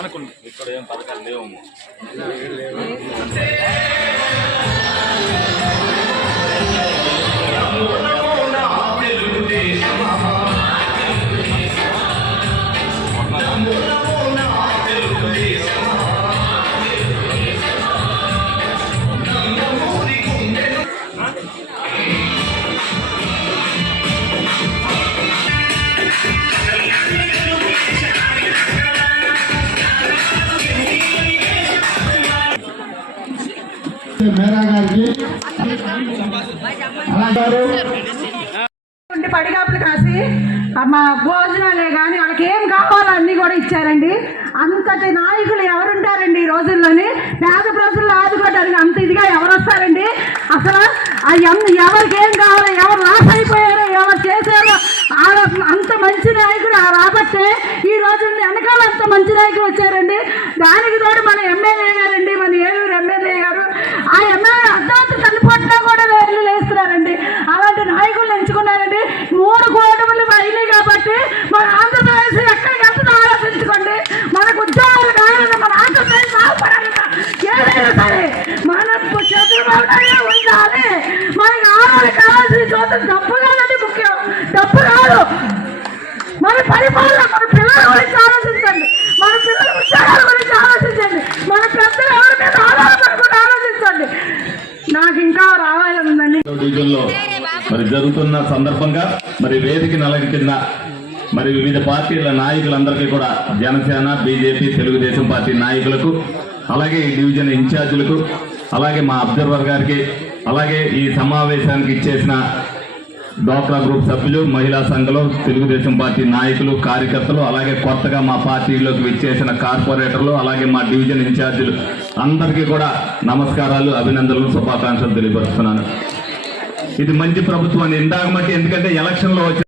అనుకోండి ఇక్కడ ఏం పథకాలు లేవు. మేరా గారికి పడిగాపులు కాసి మా భోజనాలే కానీ వాళ్ళకి ఏం కావాలో అన్నీ కూడా ఇచ్చారండి. అంతటి నాయకులు ఎవరుంటారండి ఈ రోజుల్లోని? పేద ప్రజల్లో ఆదుకోవడానికి అంత ఇదిగా ఎవరు వస్తారండి? అసలు ఎవరికి ఏం కావాలో, ఎవరు లాస్ అయిపోయారో, ఎవరు చేశారో అంత మంచి నాయకుడు రాబట్టే ఈ రోజు వెనకాల అంత మంచి నాయకులు వచ్చారండి. దానికి తోడు మన ఎమ్మెల్యే గారండి, మన ఏలూరు ఎమ్మెల్యే గారు. ఆ ఎమ్మెల్యే అర్ధరాత్రి చనిపోతున్నా కూడా వేర్లు వేస్తున్నారండి. అలాంటి నాయకులు ఎంచుకున్నారండి. 3 కూటములు అయినాయి కాబట్టి మన ఆంధ్రప్రదేశ్ ఎక్కడికి వెళ్తుందో ఆలోచించుకోండి. మనకు ఉద్యోగాలు కావాలన్నా, మన ఆంధ్రప్రదేశ్ బాగుపడాలన్నా ఏదైనా సరే మన చంద్రబాబు నాయుడు ఉండాలి. మనకి ఆరోగ్యం కావాల్సిన చోట డబ్బు కాదండి ముఖ్యం, డబ్బు కాదు. మన పరిపాలన, మన పిల్లల గురించి ఆలోచించండి, మన పిల్లల ఉద్యోగాల గురించి ఆలోచించండి, మన పెద్దలు ఎవరి మీద ఆధారపడకుండా ఆలోచించండి. నాకు ఇంకా రావాలండి. డివిజన్లో మరి జరుగుతున్న సందర్భంగా మరి వేదిక నలగ మరి వివిధ పార్టీల నాయకులందరికీ కూడా జనసేన, బీజేపీ, తెలుగుదేశం పార్టీ నాయకులకు, అలాగే ఈ డివిజన్ ఇన్ఛార్జీలకు, అలాగే మా అబ్జర్వర్ గారికి, అలాగే ఈ సమావేశానికి ఇచ్చేసిన డ్వాక్రా గ్రూప్ సభ్యులు, మహిళా సంఘాలు, తెలుగుదేశం పార్టీ నాయకులు, కార్యకర్తలు, అలాగే కొత్తగా మా పార్టీలోకి విచ్చేసిన కార్పొరేటర్లు, అలాగే మా డివిజన్ ఇన్ఛార్జీలు అందరికీ కూడా నమస్కారాలు, అభినందనలు, శుభాకాంక్షలు తెలియపరుస్తున్నాను. ఇది మంచి ప్రభుత్వం అని ఇందాక మట్టి, ఎందుకంటే ఎలక్షన్లో వచ్చి